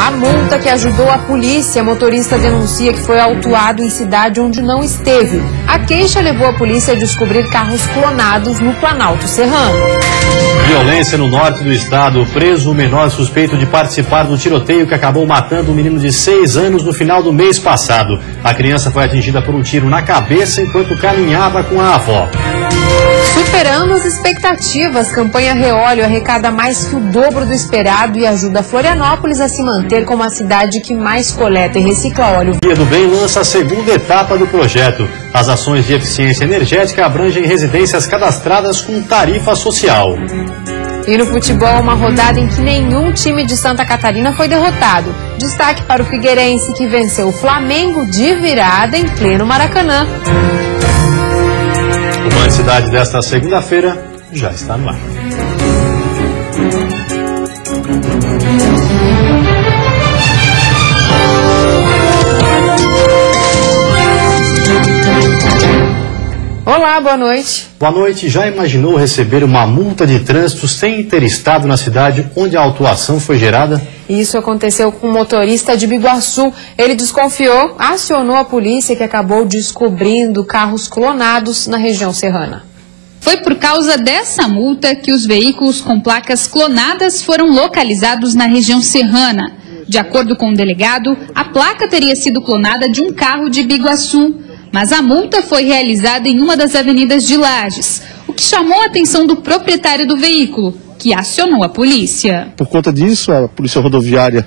A multa que ajudou a polícia, motorista denuncia que foi autuado em cidade onde não esteve. A queixa levou a polícia a descobrir carros clonados no Planalto Serrano. Violência no norte do estado. Preso o menor suspeito de participar do tiroteio que acabou matando um menino de 6 anos no final do mês passado. A criança foi atingida por um tiro na cabeça enquanto caminhava com a avó. Superando as expectativas, campanha Reóleo arrecada mais que o dobro do esperado e ajuda Florianópolis a se manter como a cidade que mais coleta e recicla óleo. Via do Bem lança a segunda etapa do projeto. As ações de eficiência energética abrangem residências cadastradas com tarifa social. E no futebol, uma rodada em que nenhum time de Santa Catarina foi derrotado. Destaque para o Figueirense, que venceu o Flamengo de virada em pleno Maracanã. O Band Cidade desta segunda-feira já está no ar. Olá, boa noite. Boa noite. Já imaginou receber uma multa de trânsito sem ter estado na cidade onde a autuação foi gerada? Isso aconteceu com um motorista de Biguaçu. Ele desconfiou, acionou a polícia que acabou descobrindo carros clonados na região serrana. Foi por causa dessa multa que os veículos com placas clonadas foram localizados na região serrana. De acordo com o delegado, a placa teria sido clonada de um carro de Biguaçu. Mas a multa foi realizada em uma das avenidas de Lages, o que chamou a atenção do proprietário do veículo, que acionou a polícia. Por conta disso, a Polícia Rodoviária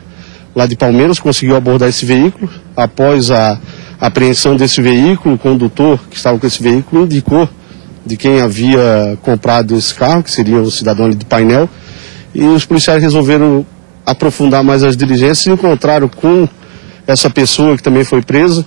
lá de Palmeiras conseguiu abordar esse veículo. Após a apreensão desse veículo, o condutor que estava com esse veículo indicou de quem havia comprado esse carro, que seria o cidadão ali de Painel, e os policiais resolveram aprofundar mais as diligências e encontraram com essa pessoa que também foi presa,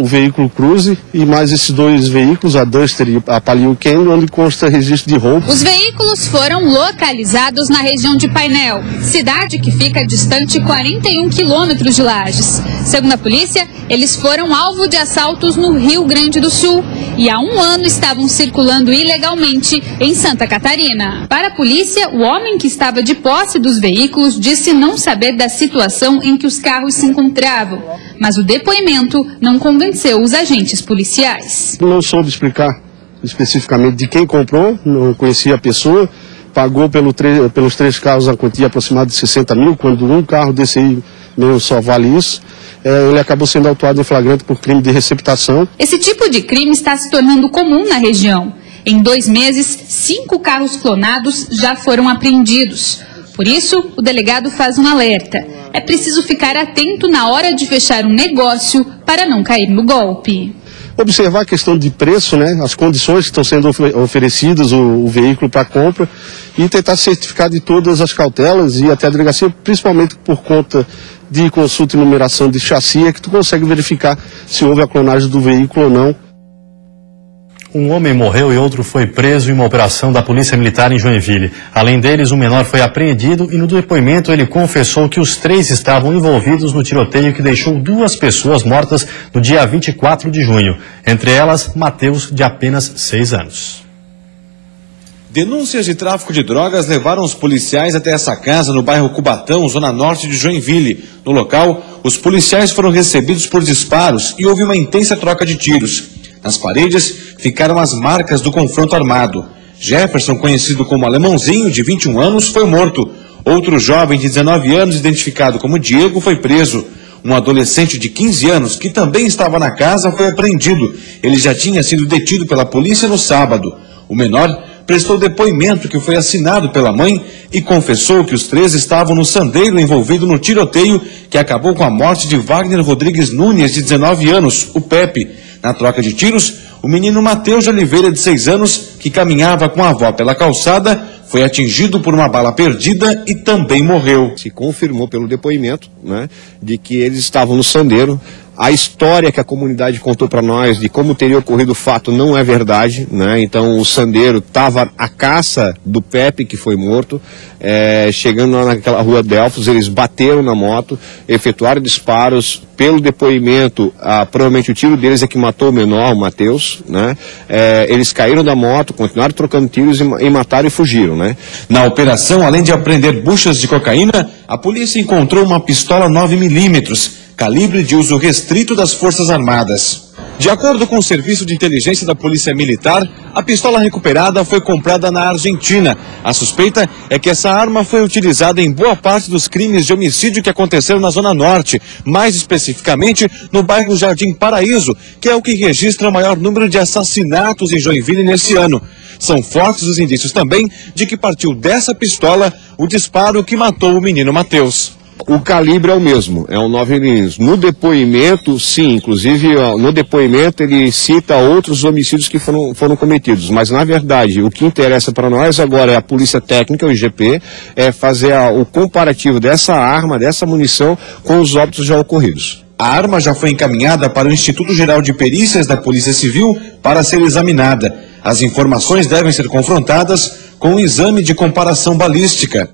o veículo Cruze e mais esses dois veículos, a Duster e a Palio Ken, onde consta registro de roubo. Os veículos foram localizados na região de Painel, cidade que fica distante 41 quilômetros de Lages. Segundo a polícia, eles foram alvo de assaltos no Rio Grande do Sul e há um ano estavam circulando ilegalmente em Santa Catarina. Para a polícia, o homem que estava de posse dos veículos disse não saber da situação em que os carros se encontravam, mas o depoimento não convenceu os agentes policiais. Não soube explicar especificamente de quem comprou, não conhecia a pessoa, pagou pelos 3 carros a quantia aproximada de 60 mil, quando um carro desse aí mesmo só vale isso. Ele acabou sendo autuado em flagrante por crime de receptação. Esse tipo de crime está se tornando comum na região. Em 2 meses, 5 carros clonados já foram apreendidos. Por isso, o delegado faz um alerta. É preciso ficar atento na hora de fechar um negócio para não cair no golpe. Observar a questão de preço, né, as condições que estão sendo oferecidas, o veículo para compra, e tentar certificar de todas as cautelas e até a delegacia, principalmente por conta de consulta e numeração de chassi, é que tu consegue verificar se houve a clonagem do veículo ou não. Um homem morreu e outro foi preso em uma operação da Polícia Militar em Joinville. Além deles, um menor foi apreendido e no depoimento ele confessou que os 3 estavam envolvidos no tiroteio que deixou 2 pessoas mortas no dia 24 de junho. Entre elas, Mateus, de apenas 6 anos. Denúncias de tráfico de drogas levaram os policiais até essa casa no bairro Cubatão, zona norte de Joinville. No local, os policiais foram recebidos por disparos e houve uma intensa troca de tiros. Nas paredes ficaram as marcas do confronto armado. Jefferson, conhecido como Alemãozinho, de 21 anos, foi morto. Outro jovem de 19 anos, identificado como Diego, foi preso. Um adolescente de 15 anos, que também estava na casa, foi apreendido. Ele já tinha sido detido pela polícia no sábado. O menor prestou depoimento que foi assinado pela mãe e confessou que os 3 estavam no sandeiro envolvido no tiroteio que acabou com a morte de Wagner Rodrigues Nunes, de 19 anos, o Pepe. Na troca de tiros, o menino Mateus de Oliveira, de 6 anos, que caminhava com a avó pela calçada, foi atingido por uma bala perdida e também morreu. Se confirmou pelo depoimento, né, de que eles estavam no sandeiro A história que a comunidade contou para nós de como teria ocorrido o fato não é verdade, né? Então o sandeiro estava à caça do Pepe, que foi morto. Chegando lá naquela rua Delfos, eles bateram na moto, efetuaram disparos. Pelo depoimento, provavelmente o tiro deles é que matou o menor, o Matheus, né? Eles caíram da moto, continuaram trocando tiros e mataram e fugiram, né? Na operação, além de apreender buchas de cocaína, a polícia encontrou uma pistola 9mm, calibre de uso restrito das Forças Armadas. De acordo com o Serviço de Inteligência da Polícia Militar, a pistola recuperada foi comprada na Argentina. A suspeita é que essa arma foi utilizada em boa parte dos crimes de homicídio que aconteceram na Zona Norte, mais especificamente no bairro Jardim Paraíso, que é o que registra o maior número de assassinatos em Joinville nesse ano. São fortes os indícios também de que partiu dessa pistola o disparo que matou o menino Matheus. O calibre é o mesmo, é um 9mm. No depoimento, sim, inclusive no depoimento ele cita outros homicídios que foram cometidos, mas na verdade o que interessa para nós agora é a Polícia Técnica, o IGP, fazer o comparativo dessa arma, dessa munição com os óbitos já ocorridos. A arma já foi encaminhada para o Instituto Geral de Perícias da Polícia Civil para ser examinada. As informações devem ser confrontadas com o exame de comparação balística.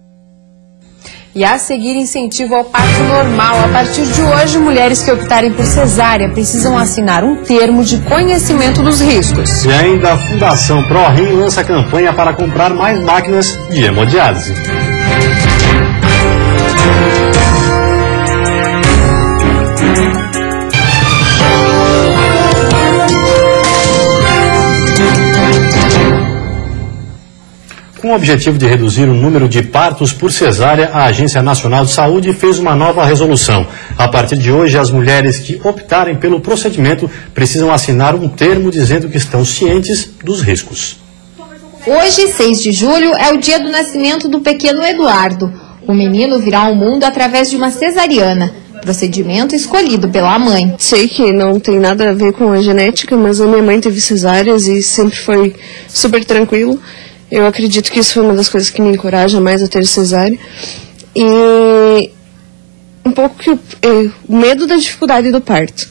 E a seguir, incentivo ao parto normal. A partir de hoje, mulheres que optarem por cesárea precisam assinar um termo de conhecimento dos riscos. E ainda a Fundação ProRim lança campanha para comprar mais máquinas de hemodiálise. Com o objetivo de reduzir o número de partos por cesárea, a Agência Nacional de Saúde fez uma nova resolução. A partir de hoje, as mulheres que optarem pelo procedimento precisam assinar um termo dizendo que estão cientes dos riscos. Hoje, 6 de julho, é o dia do nascimento do pequeno Eduardo. O menino virá ao mundo através de uma cesariana, procedimento escolhido pela mãe. Sei que não tem nada a ver com a genética, mas a minha mãe teve cesáreas e sempre foi super tranquilo. Eu acredito que isso foi uma das coisas que me encoraja mais a ter cesárea. E um pouco que o medo da dificuldade do parto.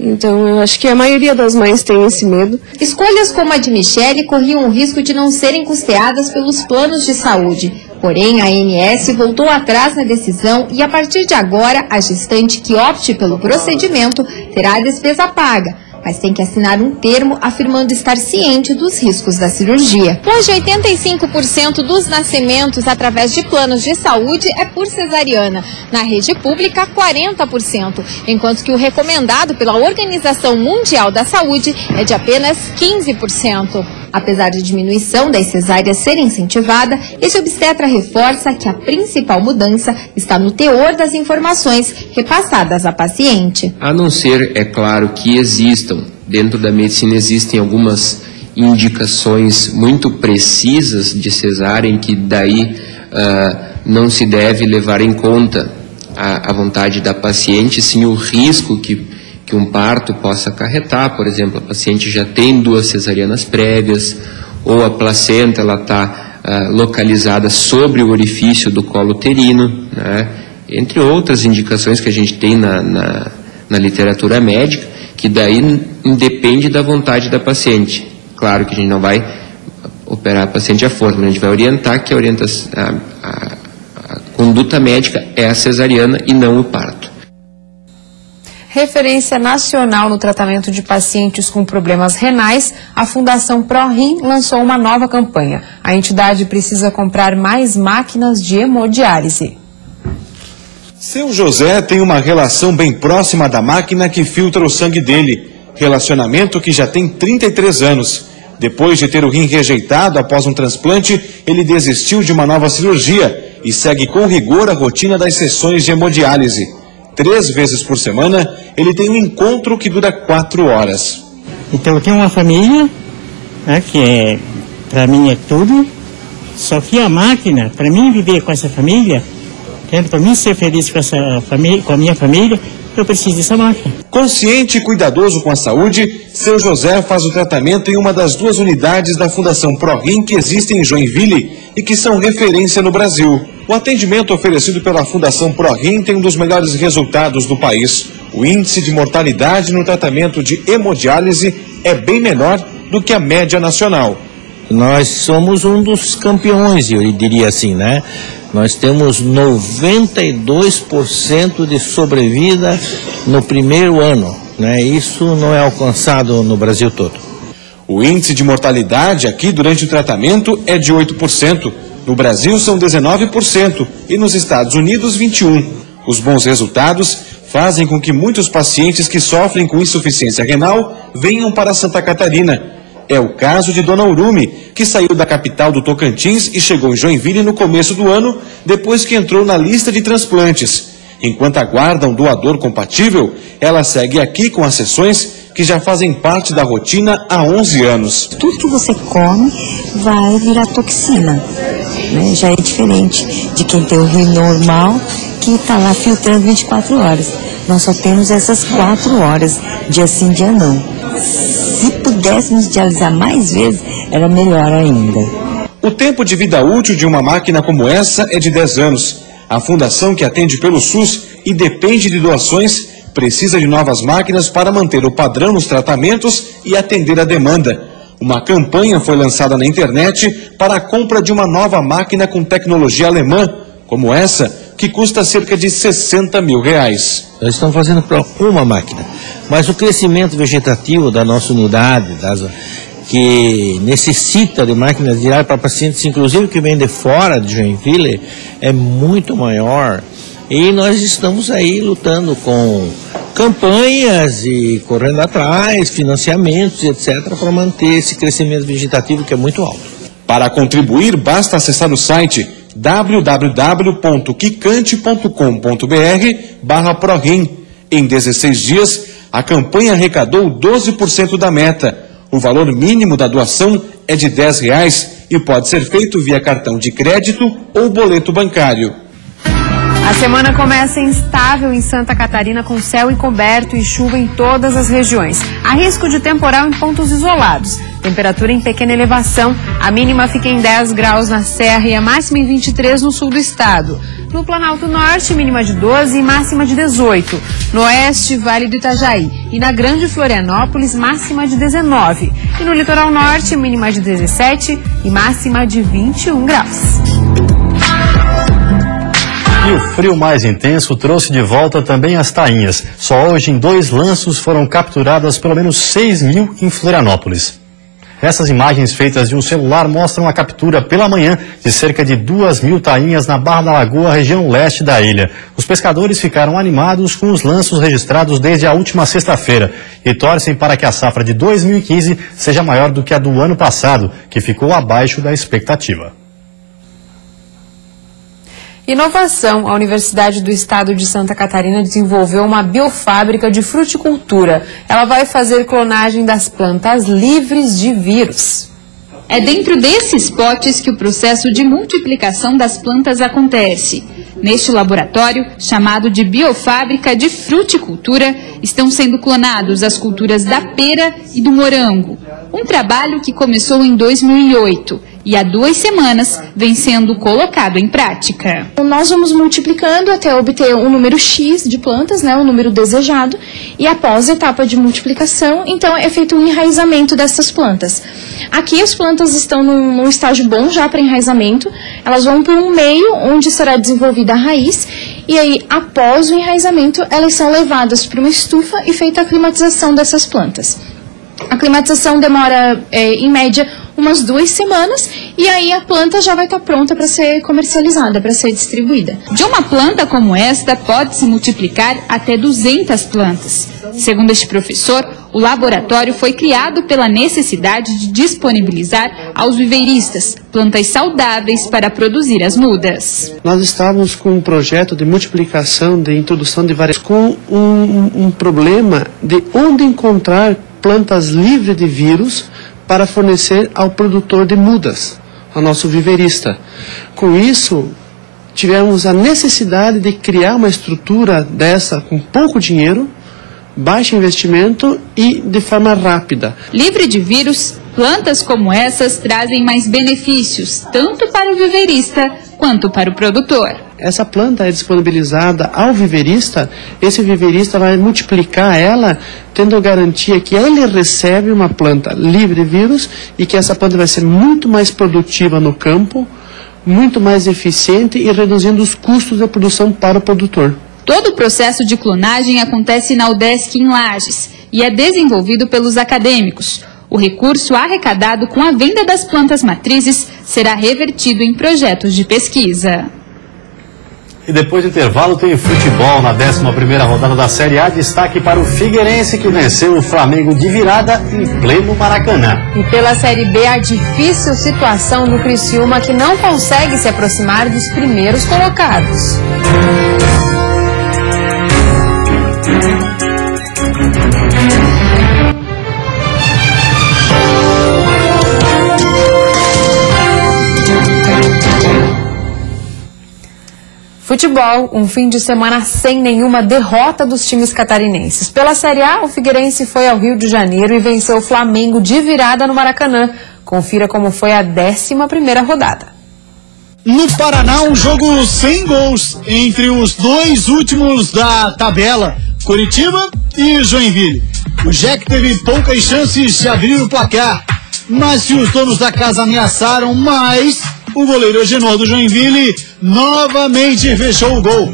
Então, eu acho que a maioria das mães tem esse medo. Escolhas como a de Michele corriam o risco de não serem custeadas pelos planos de saúde. Porém, a ANS voltou atrás na decisão e, a partir de agora, a gestante que opte pelo procedimento terá a despesa paga, mas tem que assinar um termo afirmando estar ciente dos riscos da cirurgia. Hoje, 85% dos nascimentos através de planos de saúde é por cesariana. Na rede pública, 40%, enquanto que o recomendado pela Organização Mundial da Saúde é de apenas 15%. Apesar de diminuição das cesáreas ser incentivada, esse obstetra reforça que a principal mudança está no teor das informações repassadas à paciente. A não ser, é claro, que existam, dentro da medicina existem algumas indicações muito precisas de cesárea, em que daí não se deve levar em conta a vontade da paciente, sim o risco que um parto possa acarretar. Por exemplo, a paciente já tem 2 cesarianas prévias, ou a placenta está localizada sobre o orifício do colo uterino, né? Entre outras indicações que a gente tem na literatura médica, que daí depende da vontade da paciente. Claro que a gente não vai operar a paciente à força, mas a gente vai orientar que a conduta médica é a cesariana e não o parto. Referência nacional no tratamento de pacientes com problemas renais, a Fundação ProRim lançou uma nova campanha. A entidade precisa comprar mais máquinas de hemodiálise. Seu José tem uma relação bem próxima da máquina que filtra o sangue dele. Relacionamento que já tem 33 anos. Depois de ter o rim rejeitado após um transplante, ele desistiu de uma nova cirurgia e segue com rigor a rotina das sessões de hemodiálise. 3 vezes por semana, ele tem um encontro que dura 4 horas. Então eu tenho uma família, né, que para mim é tudo, só que a máquina, para mim viver com essa família, para mim ser feliz com essa família, com a minha família, eu preciso dessa máquina. Consciente e cuidadoso com a saúde, seu José faz o tratamento em uma das 2 unidades da Fundação ProRim que existem em Joinville e que são referência no Brasil. O atendimento oferecido pela Fundação ProRim tem um dos melhores resultados do país. O índice de mortalidade no tratamento de hemodiálise é bem menor do que a média nacional. Nós somos um dos campeões, eu diria assim, né? Nós temos 92% de sobrevida no primeiro ano, né? Isso não é alcançado no Brasil todo. O índice de mortalidade aqui durante o tratamento é de 8%. No Brasil são 19% e nos Estados Unidos 21%. Os bons resultados fazem com que muitos pacientes que sofrem com insuficiência renal venham para Santa Catarina. É o caso de Dona Urumi, que saiu da capital do Tocantins e chegou em Joinville no começo do ano, depois que entrou na lista de transplantes. Enquanto aguarda um doador compatível, ela segue aqui com as sessões que já fazem parte da rotina há 11 anos. Tudo que você come vai virar toxina, né? Já é diferente de quem tem o rim normal, que está lá filtrando 24 horas. Nós só temos essas 4 horas, dia sim, dia não. Se pudéssemos dialisar mais vezes, era melhor ainda. O tempo de vida útil de uma máquina como essa é de 10 anos. A fundação, que atende pelo SUS e depende de doações, precisa de novas máquinas para manter o padrão nos tratamentos e atender a demanda. Uma campanha foi lançada na internet para a compra de uma nova máquina com tecnologia alemã, como essa, que custa cerca de R$60 mil. Nós estamos fazendo para uma máquina, mas o crescimento vegetativo da nossa unidade, que necessita de máquinas diárias para pacientes, inclusive que vêm de fora de Joinville, é muito maior. E nós estamos aí lutando com campanhas e correndo atrás, financiamentos, etc., para manter esse crescimento vegetativo que é muito alto. Para contribuir, basta acessar o site www.quicante.com.br/prorim. Em 16 dias, a campanha arrecadou 12% da meta. O valor mínimo da doação é de R$10 e pode ser feito via cartão de crédito ou boleto bancário. A semana começa instável em Santa Catarina, com céu encoberto e chuva em todas as regiões. Há risco de temporal em pontos isolados. Temperatura em pequena elevação. A mínima fica em 10 graus na Serra e a máxima em 23 no sul do estado. No Planalto Norte, mínima de 12 e máxima de 18. No Oeste, Vale do Itajaí. E na Grande Florianópolis, máxima de 19. E no Litoral Norte, mínima de 17 e máxima de 21 graus. E o frio mais intenso trouxe de volta também as tainhas. Só hoje, em 2 lanços, foram capturadas pelo menos 6.000 em Florianópolis. Essas imagens feitas de um celular mostram a captura pela manhã de cerca de 2.000 tainhas na Barra da Lagoa, região leste da ilha. Os pescadores ficaram animados com os lanços registrados desde a última sexta-feira e torcem para que a safra de 2015 seja maior do que a do ano passado, que ficou abaixo da expectativa. Inovação. A Universidade do Estado de Santa Catarina desenvolveu uma biofábrica de fruticultura. Ela vai fazer clonagem das plantas livres de vírus. É dentro desses potes que o processo de multiplicação das plantas acontece. Neste laboratório, chamado de Biofábrica de Fruticultura, estão sendo clonados as culturas da pera e do morango. Um trabalho que começou em 2008 e há 2 semanas vem sendo colocado em prática. Nós vamos multiplicando até obter um número X de plantas, né, um número desejado, e após a etapa de multiplicação, então é feito um enraizamento dessas plantas. Aqui as plantas estão num estágio bom já para enraizamento, elas vão para um meio onde será desenvolvida a raiz, e aí após o enraizamento elas são levadas para uma estufa e feita a climatização dessas plantas. A climatização demora, em média, umas 2 semanas e aí a planta já vai estar pronta para ser comercializada, para ser distribuída. De uma planta como esta, pode-se multiplicar até 200 plantas. Segundo este professor, o laboratório foi criado pela necessidade de disponibilizar aos viveiristas plantas saudáveis para produzir as mudas. Nós estávamos com um projeto de multiplicação, de introdução de várias, com um problema de onde encontrar plantas livres de vírus para fornecer ao produtor de mudas, ao nosso viveirista. Com isso, tivemos a necessidade de criar uma estrutura dessa com pouco dinheiro, baixo investimento e de forma rápida. Livre de vírus, Plantas como essas trazem mais benefícios, tanto para o viveirista quanto para o produtor. Essa planta é disponibilizada ao viveirista, esse viveirista vai multiplicar ela, tendo garantia que ele recebe uma planta livre de vírus e que essa planta vai ser muito mais produtiva no campo, muito mais eficiente e reduzindo os custos da produção para o produtor. Todo o processo de clonagem acontece na UDESC em Lages e é desenvolvido pelos acadêmicos. O recurso arrecadado com a venda das plantas matrizes será revertido em projetos de pesquisa. E depois do intervalo tem futebol na 11ª rodada da Série A. Destaque para o Figueirense, que venceu o Flamengo de virada em pleno Maracanã. E pela Série B, a difícil situação do Criciúma, que não consegue se aproximar dos primeiros colocados. Futebol, um fim de semana sem nenhuma derrota dos times catarinenses. Pela Série A, o Figueirense foi ao Rio de Janeiro e venceu o Flamengo de virada no Maracanã. Confira como foi a 11ª rodada. No Paraná, um jogo sem gols entre os dois últimos da tabela, Coritiba e Joinville. O Jack teve poucas chances de abrir o placar, mas se os donos da casa ameaçaram mais, o goleiro Agenor do Joinville novamente fechou o gol.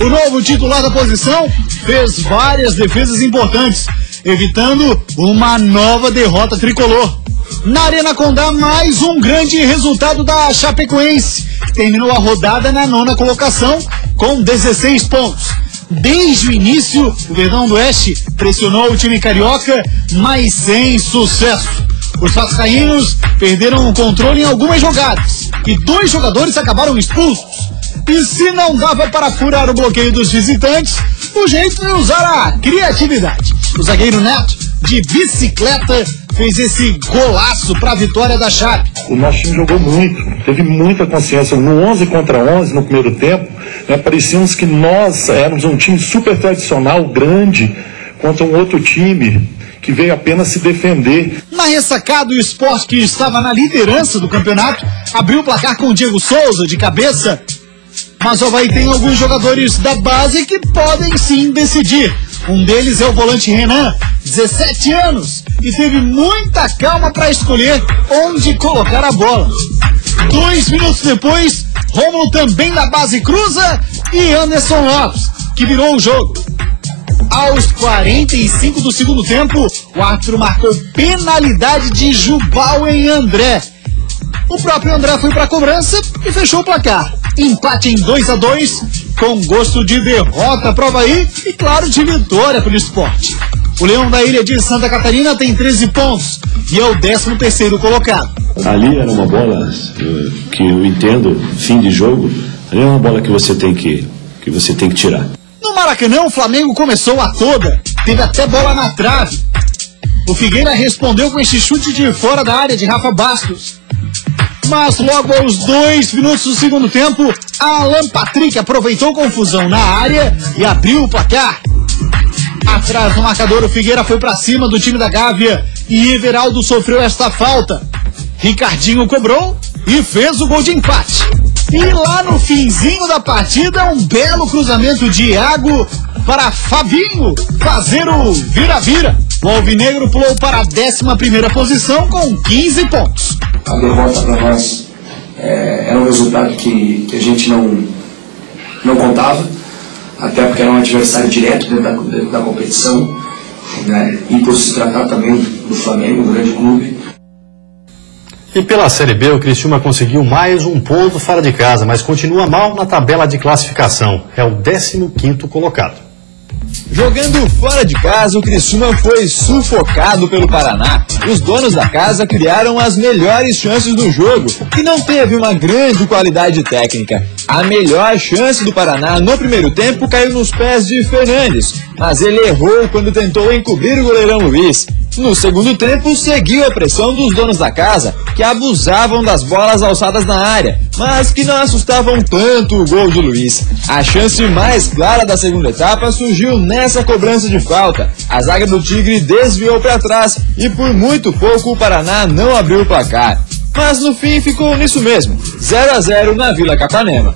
O novo titular da posição fez várias defesas importantes, evitando uma nova derrota tricolor. Na Arena Condá, mais um grande resultado da Chapecoense, que terminou a rodada na 9ª colocação com 16 pontos. Desde o início, o Verdão do Oeste pressionou o time carioca, mas sem sucesso. Os vascaínos perderam o controle em algumas jogadas e 2 jogadores acabaram expulsos. E se não dava para furar o bloqueio dos visitantes, o jeito é usar a criatividade. O zagueiro Neto, de bicicleta, fez esse golaço para a vitória da Chape. O nosso time jogou muito, teve muita consciência. No 11 contra 11, no primeiro tempo, parecíamos que nós éramos um time super tradicional, grande, contra um outro time que veio apenas se defender. Na ressacada, o Sport, que estava na liderança do campeonato, abriu o placar com o Diego Souza de cabeça. Mas o Avaí tem alguns jogadores da base que podem sim decidir. Um deles é o volante Renan, 17 anos, e teve muita calma para escolher onde colocar a bola. 2 minutos depois, Rômulo, também da base, cruza, e Anderson Lopes, que virou o jogo. Aos 45 do segundo tempo, o árbitro marcou penalidade de Jubal em André. O próprio André foi para a cobrança e fechou o placar. Empate em 2-2, com gosto de derrota para o Avaí e, claro, de vitória para o Sport. O Leão da Ilha de Santa Catarina tem 13 pontos e é o 13º colocado. Ali era uma bola que eu entendo, fim de jogo, ali é uma bola que você tem que tirar. No Maracanã, o Flamengo começou a toda, teve até bola na trave. O Figueira respondeu com esse chute de fora da área de Rafa Bastos. Mas logo aos 2 minutos do segundo tempo, Alan Patrick aproveitou confusão na área e abriu o placar. Atrás do marcador, o Figueira foi para cima do time da Gávea e Everaldo sofreu esta falta. Ricardinho cobrou e fez o gol de empate. E lá no finzinho da partida, um belo cruzamento de Iago para Fabinho fazer o vira-vira. O alvinegro pulou para a 11ª posição com 15 pontos. A derrota para nós era um resultado que a gente não contava, até porque era um adversário direto dentro da competição, né? E por se tratar também do Flamengo, um grande clube. E pela Série B, o Criciúma conseguiu mais um ponto fora de casa, mas continua mal na tabela de classificação. É o 15º colocado. Jogando fora de casa, o Criciúma foi sufocado pelo Paraná. Os donos da casa criaram as melhores chances do jogo e não teve uma grande qualidade técnica. A melhor chance do Paraná no primeiro tempo caiu nos pés de Fernandes, mas ele errou quando tentou encobrir o goleirão Luiz. No segundo tempo, seguiu a pressão dos donos da casa, que abusavam das bolas alçadas na área, mas que não assustavam tanto o gol de Luiz. A chance mais clara da segunda etapa surgiu nessa cobrança de falta. A zaga do Tigre desviou para trás e por muito pouco o Paraná não abriu o placar. Mas no fim ficou nisso mesmo, 0-0 na Vila Capanema.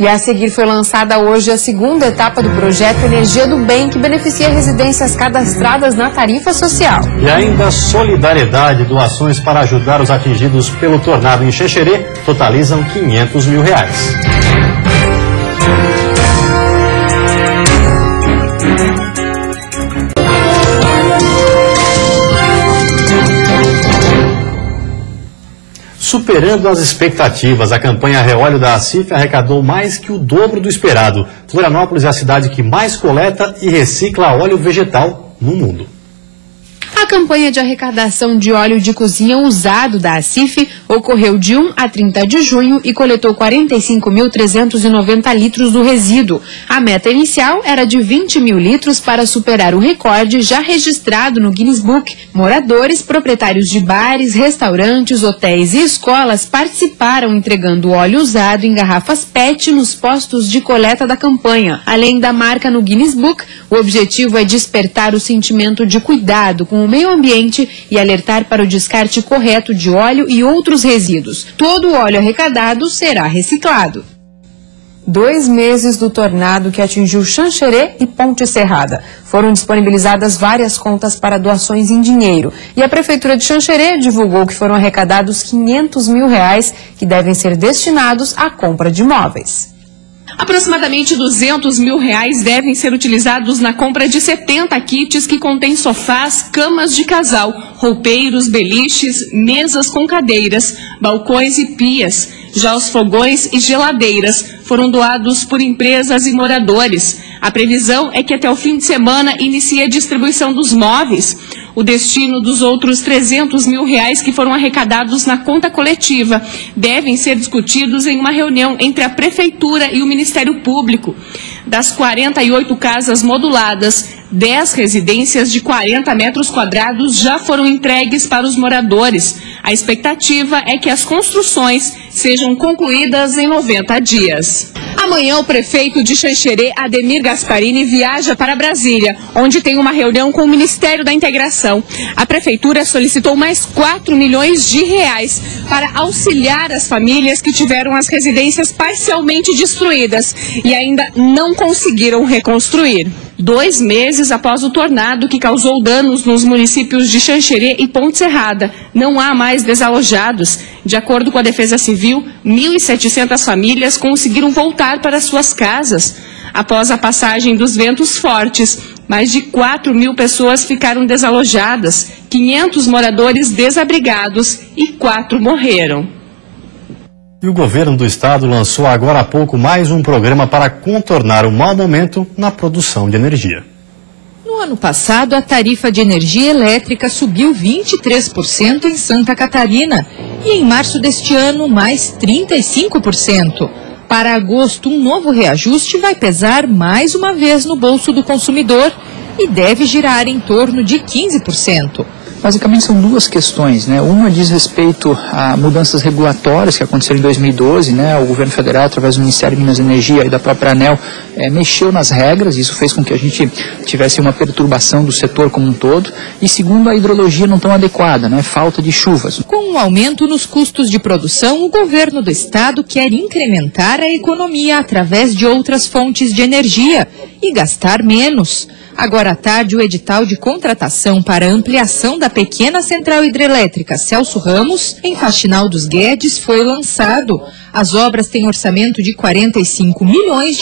E a seguir foi lançada hoje a segunda etapa do projeto Energia do Bem, que beneficia residências cadastradas na tarifa social. E ainda solidariedade, doações para ajudar os atingidos pelo tornado em Xanxerê totalizam R$500 mil. Superando as expectativas, a campanha Reóleo da ACIF arrecadou mais que o dobro do esperado. Florianópolis é a cidade que mais coleta e recicla óleo vegetal no mundo. A campanha de arrecadação de óleo de cozinha usado da ACIF ocorreu de 1 a 30 de junho e coletou 45.390 litros do resíduo. A meta inicial era de 20 mil litros para superar o recorde já registrado no Guinness Book. Moradores, proprietários de bares, restaurantes, hotéis e escolas participaram entregando óleo usado em garrafas PET nos postos de coleta da campanha. Além da marca no Guinness Book, o objetivo é despertar o sentimento de cuidado com o meio ambiente e alertar para o descarte correto de óleo e outros resíduos. Todo o óleo arrecadado será reciclado. 2 meses do tornado que atingiu Xanxerê e Ponte Serrada. Foram disponibilizadas várias contas para doações em dinheiro. E a Prefeitura de Xanxerê divulgou que foram arrecadados R$500 mil que devem ser destinados à compra de imóveis. Aproximadamente R$200 mil devem ser utilizados na compra de 70 kits que contêm sofás, camas de casal, roupeiros, beliches, mesas com cadeiras, balcões e pias. Já os fogões e geladeiras foram doados por empresas e moradores. A previsão é que até o fim de semana inicie a distribuição dos móveis. O destino dos outros R$300 mil que foram arrecadados na conta coletiva devem ser discutidos em uma reunião entre a Prefeitura e o Ministério Público. Das 48 casas moduladas, 10 residências de 40 metros quadrados já foram entregues para os moradores. A expectativa é que as construções sejam concluídas em 90 dias. Amanhã, o prefeito de Xanxerê, Ademir Gasparini, viaja para Brasília, onde tem uma reunião com o Ministério da Integração. A prefeitura solicitou mais R$4 milhões para auxiliar as famílias que tiveram as residências parcialmente destruídas e ainda não conseguiram reconstruir. 2 meses após o tornado que causou danos nos municípios de Xanxerê e Ponte Serrada, não há mais desalojados. De acordo com a Defesa Civil, 1.700 famílias conseguiram voltar para suas casas. Após a passagem dos ventos fortes, mais de 4 mil pessoas ficaram desalojadas, 500 moradores desabrigados e 4 morreram. E o governo do estado lançou agora há pouco mais um programa para contornar o mau momento na produção de energia. No ano passado, a tarifa de energia elétrica subiu 23% em Santa Catarina e em março deste ano mais 35%. Para agosto, um novo reajuste vai pesar mais uma vez no bolso do consumidor e deve girar em torno de 15%. Basicamente são 2 questões, né? Uma diz respeito a mudanças regulatórias que aconteceram em 2012, né? O governo federal, através do Ministério de Minas e Energia e da própria ANEEL, mexeu nas regras, isso fez com que a gente tivesse uma perturbação do setor como um todo. E segundo, a hidrologia não tão adequada, né? Falta de chuvas. Com um aumento nos custos de produção, o governo do estado quer incrementar a economia através de outras fontes de energia e gastar menos. Agora à tarde, o edital de contratação para ampliação da pequena central hidrelétrica Celso Ramos, em Faxinal dos Guedes, foi lançado. As obras têm orçamento de R$45 milhões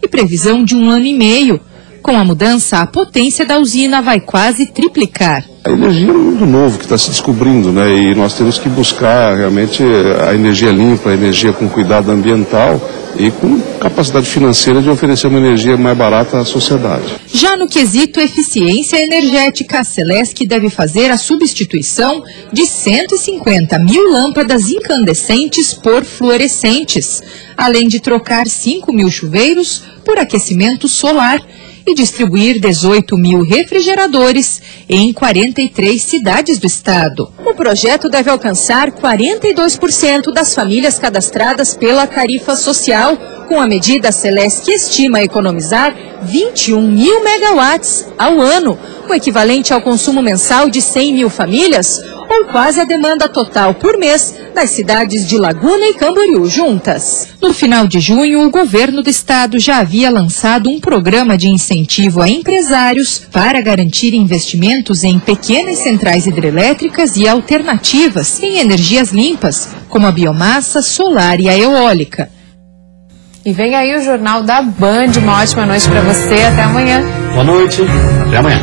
e previsão de 1 ano e meio. Com a mudança, a potência da usina vai quase triplicar. A energia é um mundo novo que está se descobrindo, né? E nós temos que buscar realmente a energia limpa, a energia com cuidado ambiental e com capacidade financeira de oferecer uma energia mais barata à sociedade. Já no quesito eficiência energética, a Celesc deve fazer a substituição de 150 mil lâmpadas incandescentes por fluorescentes, além de trocar 5 mil chuveiros por aquecimento solar e distribuir 18 mil refrigeradores em 43 cidades do estado. O projeto deve alcançar 42% das famílias cadastradas pela tarifa social. Com a medida, a Celesc estima economizar 21 mil megawatts ao ano, o equivalente ao consumo mensal de 100 mil famílias, ou quase a demanda total por mês das cidades de Laguna e Camboriú juntas. No final de junho, o governo do estado já havia lançado um programa de incentivo a empresários para garantir investimentos em pequenas centrais hidrelétricas e alternativas em energias limpas, como a biomassa, solar e a eólica. E vem aí o Jornal da Band. Uma ótima noite para você. Até amanhã. Boa noite. Até amanhã.